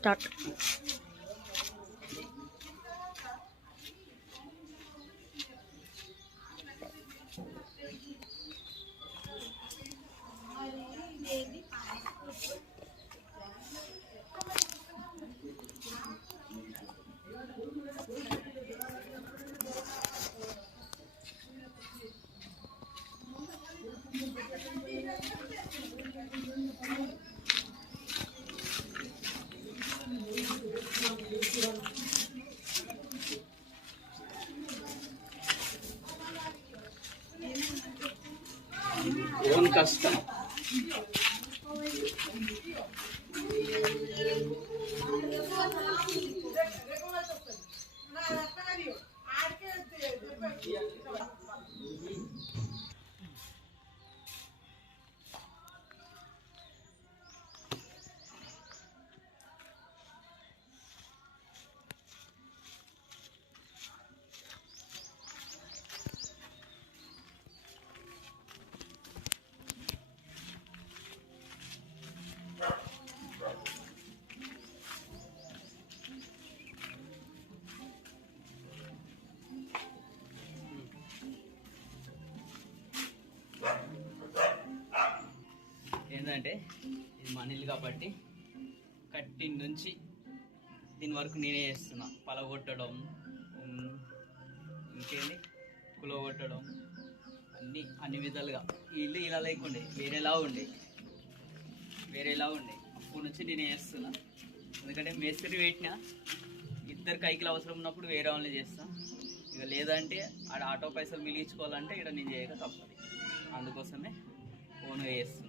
start. Own కష్టం ఏంటంటే ఇది మన ఇల్లు కాబట్టి కట్టి నుంచి దీని వరకు నేనే చేస్తున్నా. పలగొట్టడం ఇంకేంటి కులగొట్టడం అన్ని అన్ని విధాలుగా. ఈ ఇల్లు ఇలా లేకుండే వేరేలా ఉండే. వేరేలా ఉండే. అప్పటి నుంచి నేనే చేస్తున్నా. ఎందుకంటే మేస్త్రి పెట్టిన ఇద్దరు కైకిలు అవసరం ఉన్నప్పుడు వేరే వాళ్ళని చేస్తా. ఇక లేదంటే ఆడ ఆటో పైసలు మిగిలించుకోవాలంటే ఇక్కడ నేను చేయక తప్పదు. అందుకోసమే ఫోన్ చేస్తున్నా.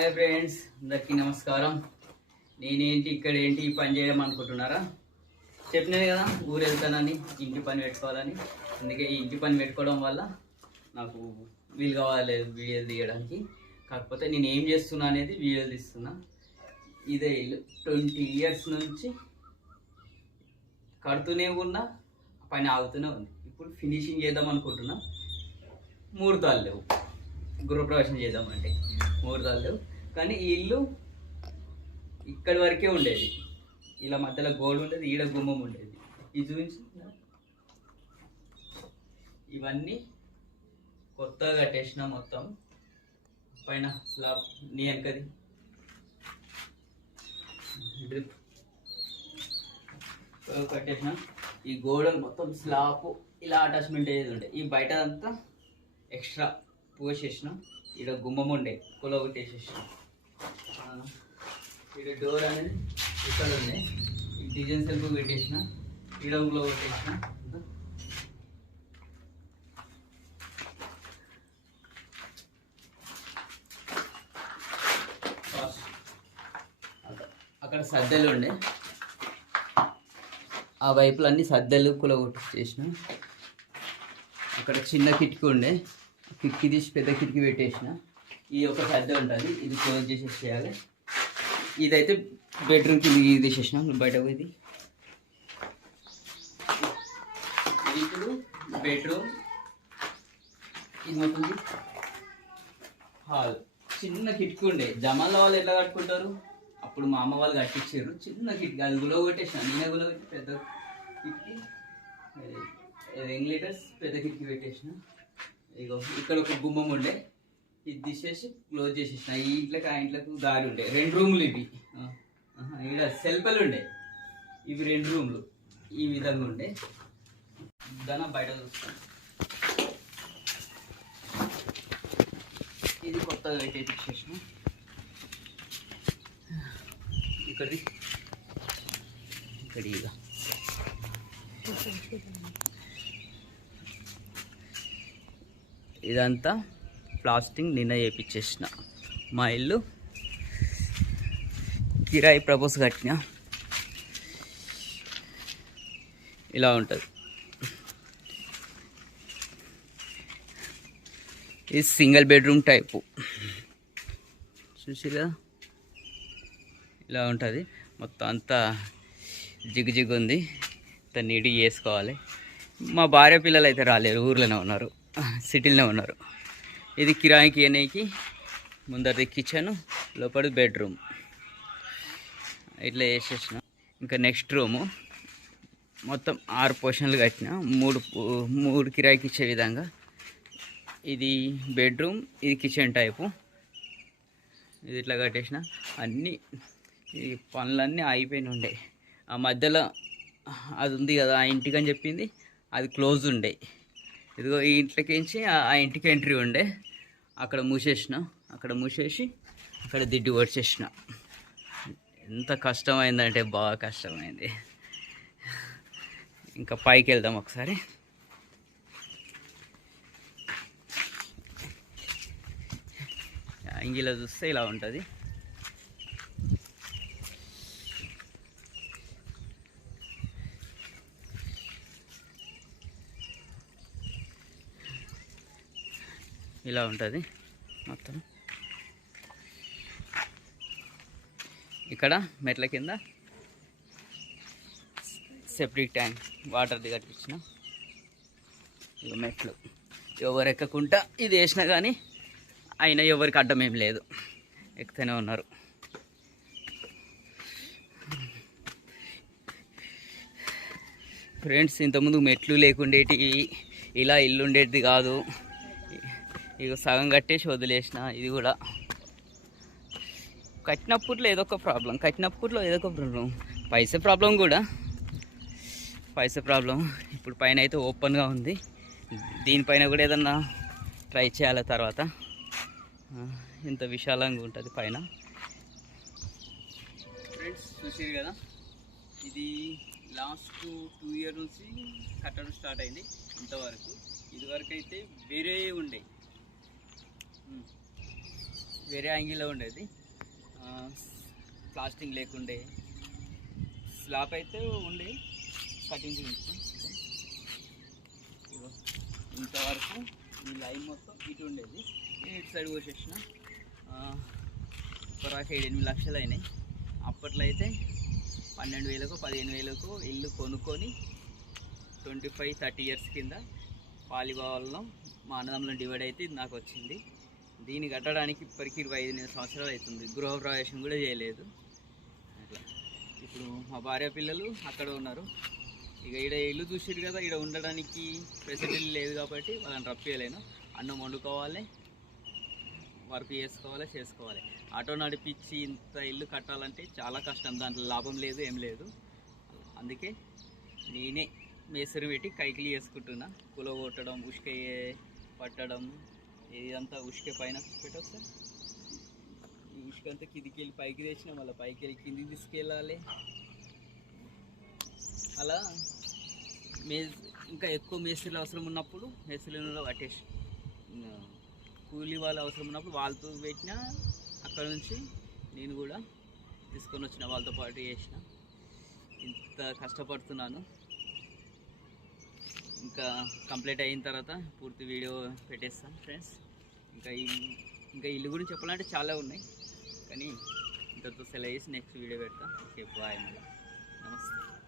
హాయ్ ఫ్రెండ్స్ అందరికీ నమస్కారం. నేనేంటి ఇక్కడ ఏంటి ఈ పని చేయడం అనుకుంటున్నారా? చెప్పినది కదా ఊరు వెళ్తానని ఇంటి పని పెట్టుకోవాలని. అందుకే ఈ ఇంటి పని పెట్టుకోవడం వల్ల నాకు వీలు కావాలేదు వీడియోలు తీయడానికి. కాకపోతే నేను ఏం చేస్తున్నా అనేది వీడియోలు తీస్తున్నా. ఇదే ట్వంటీ ఇయర్స్ నుంచి కడుతూనే ఉన్నా పని ఆగుతూనే ఉంది. ఇప్పుడు ఫినిషింగ్ చేద్దాం అనుకుంటున్నా. ముహూర్తాలు లేవు. గృహప్రవేశం చేద్దామంటే ముహూర్తాలు లేవు. కానీ ఈ ఇల్లు ఇక్కడి వరకే ఉండేది. ఇలా మధ్యలో గోడ ఉండేది ఈడ గుమ్మం ఉండేది. ఇది చూపించి. ఇవన్నీ కొత్తగా కట్టేసిన మొత్తం. పైన స్లాబ్ నీ వెనకది. డ్రిప్. కట్టేసిన ఈ గోడలు మొత్తం స్లాబ్ ఇలా అటాచ్మెంట్ అయ్యేది ఉండే. ఈ బయట అంతా ఎక్స్ట్రా పోసేసిన. ఇక్కడ గుమ్మం ఉండే కుల ఇక్కడ డోర్ అనేది ఇక్కడ ఉంది డిజైన్ సెల్ఫ్ పెట్టేసిన. ఈడ పెట్టేసిన అక్కడ సద్దెలు ఉండే. ఆ వైపులన్నీ సద్దెలు కులగొట్టు చేసిన అక్కడ చిన్న కిటికీ ఉండే. కిటికీ తీసి పెద్ద కిటికీ పెట్టేసిన. ఈ ఒక పెద్ద ఉంటుంది. ఇది క్లోజ్ చేసేసి చేయాలి. ఇదైతే బెడ్రూమ్కి ఇది తీసేసిన. బయట ఇది. ఇప్పుడు బెడ్రూమ్ ఇది మొత్తం హాల్ చిన్న కిటికీ ఉండే. జమాల వాళ్ళు ఎట్లా కట్టుకుంటారు? అప్పుడు మా అమ్మ వాళ్ళు కట్టించారు చిన్న కిటికీ. అది గులో కొట్టేసిన. నేనే గులో కొట్టి పెద్ద కిటికీ. లీటర్స్ పెద్ద కిటికీ పెట్టేసిన. ఇగో ఇక్కడ ఒక గుమ్మం ఉండే. ఇది తీసేసి క్లోజ్ చేసేసిన. ఈ ఇంట్లోకి ఆ ఇంట్లోకి దారి ఉండే. రెండు రూములు ఇవి. ఇక్కడ సెల్పలు ఉండే. ఇవి రెండు రూములు ఈ విధంగా ఉండే. దాని బయట చూస్తాం. ఇది కొత్తగా పెట్టేసేసిన ఇక్కడిది. ఇక్కడ ఇక. ఇదంతా ప్లాస్టింగ్ నిన్న చేపించేసిన. మా ఇల్లు కిరాయి ప్రపోజ్ కట్టిన. ఇలా ఉంటుంది. ఇది సింగిల్ బెడ్రూమ్ టైపు. చూసిరా ఇలా ఉంటుంది. మొత్తం అంతా జిగు జిగు ఉంది. అంత నీట్గా చేసుకోవాలి. మా భార్య పిల్లలు అయితే రాలేరు ఊర్లోనే ఉన్నారు. సిటీలోనే ఉన్నారు. ఇది కిరాయికి అనేకి ముందరది కిచెన్ లోపల బెడ్రూమ్ ఇట్లా వేసేసిన ఇంకా నెక్స్ట్ రూము మొత్తం ఆరు పోర్షన్లు కట్టిన. మూడు మూడు కిరాయికి ఇచ్చే విధంగా. ఇది బెడ్రూమ్ ఇది కిచెన్ టైపు ఇది ఇట్లా కట్టేసిన. అన్నీ ఈ పనులన్నీ ఆగిపోయిన ఉండే. ఆ మధ్యలో అది ఉంది కదా ఆ ఇంటికి అని చెప్పింది. అది క్లోజ్ ఉండే. ఇదిగో ఈ ఇంట్లోకించి ఆ- ఆ ఇంటికి ఎంట్రీ ఉండే. అక్కడ మూసేసిన. అక్కడ మూసేసి అక్కడ దిడ్డు వచ్చేసిన ఎంత కష్టమైందంటే బాగా కష్టమైంది. ఇంకా పైకి వెళ్దాం ఒకసారి. ఇంగిలో చూస్తే ఇలా ఉంటుంది. ఇలా ఉంటుంది మొత్తం. ఇక్కడ మెట్ల కింద సెప్టిక్ ట్యాంక్ వాటర్ది కట్టించిన మెట్లు. ఎవరు ఎక్కకుండా ఇది వేసినా కానీ అయినా ఎవరికి అడ్డం ఏం లేదు. ఎక్కుతూనే ఉన్నారు. ఫ్రెండ్స్ ఇంతకుముందు మెట్లు లేకుండేటివి ఇలా ఇల్లు ఉండేది కాదు. ఇక సగం కట్టేసి వదిలేసిన ఇది కూడా. కట్టినప్పట్లో ఏదో ఒక ప్రాబ్లం కట్టినప్పట్లో ఏదో ఒక ప్రాబ్లం పైస ప్రాబ్లం కూడా. పైస ప్రాబ్లం ఇప్పుడు పైన అయితే ఓపెన్గా ఉంది. దీనిపైన కూడా ఏదన్నా ట్రై చేయాలి తర్వాత. ఇంత విశాలంగా ఉంటుంది పైన. ఫ్రెండ్స్ చూసారు కదా? ఇది లాస్ట్ టూ ఇయర్ నుంచి కట్టడం స్టార్ట్ అయింది ఇంతవరకు. ఇదివరకు అయితే వేరే ఉండే. వేరే యాంగిల్లో ఉండేది. ప్లాస్టింగ్ లేకుండే. స్లాబ్ అయితే ఉండే. కటింగ్ ఇంతవరకు ఈ లైన్ మొత్తం ఇటు ఉండేది. నేను ఇటు సైడ్ పోసేసిన. ఒక ఏడు ఎనిమిది లక్షలు అయినాయి. అప్పట్లో అయితే పన్నెండు వేలకు పదిహేను వేలకు ఇల్లు కొనుక్కొని ట్వంటీ ఫైవ్ థర్టీ ఇయర్స్ కింద పాలిబావల్లో మా అన్నదమ్ములను డివైడ్ అయితే నాకు వచ్చింది. దీన్ని కట్టడానికి ఇప్పటికి ఇరవై ఐదు ఎనిమిది సంవత్సరాలు అవుతుంది. గృహప్రవేశం కూడా చేయలేదు. అట్లా. ఇప్పుడు మా భార్య పిల్లలు అక్కడ ఉన్నారు. ఇక ఈడ ఇల్లు చూసారు కదా ఈడ ఉండడానికి ఫెసిలిటీ లేదు కాబట్టి వాళ్ళని రప్పియలేను అన్నం వండుకోవాలి వర్క్ చేసుకోవాలి చేసుకోవాలి. ఆటో నడిపించి ఇంత ఇల్లు కట్టాలంటే చాలా కష్టం. దాంట్లో లాభం లేదు ఏం లేదు. అందుకే నేనే మేసరి పెట్టి కైకిలి చేసుకుంటున్నా. కుల కొట్టడం ఉష్క పట్టడం ఇదంతా ఉష్క పైన పెట్టొచ్చు ఈ ఉష్క అంతా కిందికి వెళ్ళి పైకి తెచ్చిన మళ్ళీ పైకి వెళ్ళి కిందికి తీసుకెళ్ళాలి. అలా మే ఇంకా ఎక్కువ మేస్త్రీలు అవసరం ఉన్నప్పుడు మేస్త్రీలలో పట్టేసి. కూలి కూలీ వాళ్ళు అవసరం ఉన్నప్పుడు వాళ్ళతో పెట్టిన అక్కడ నుంచి నేను కూడా తీసుకొని వచ్చిన వాళ్ళతో పాటు చేసిన. ఇంత కష్టపడుతున్నాను. ఇంకా కంప్లీట్ అయిన తర్వాత పూర్తి వీడియో పెట్టేస్తాను ఫ్రెండ్స్ ఇంకా ఇంకా ఇల్లు గురించి చెప్పాలంటే చాలా ఉన్నాయి. కానీ ఇంతతో సెలవు చేసి నెక్స్ట్ వీడియో పెడతా. ఓకే బాయ్ మళ్ళీ. నమస్తే.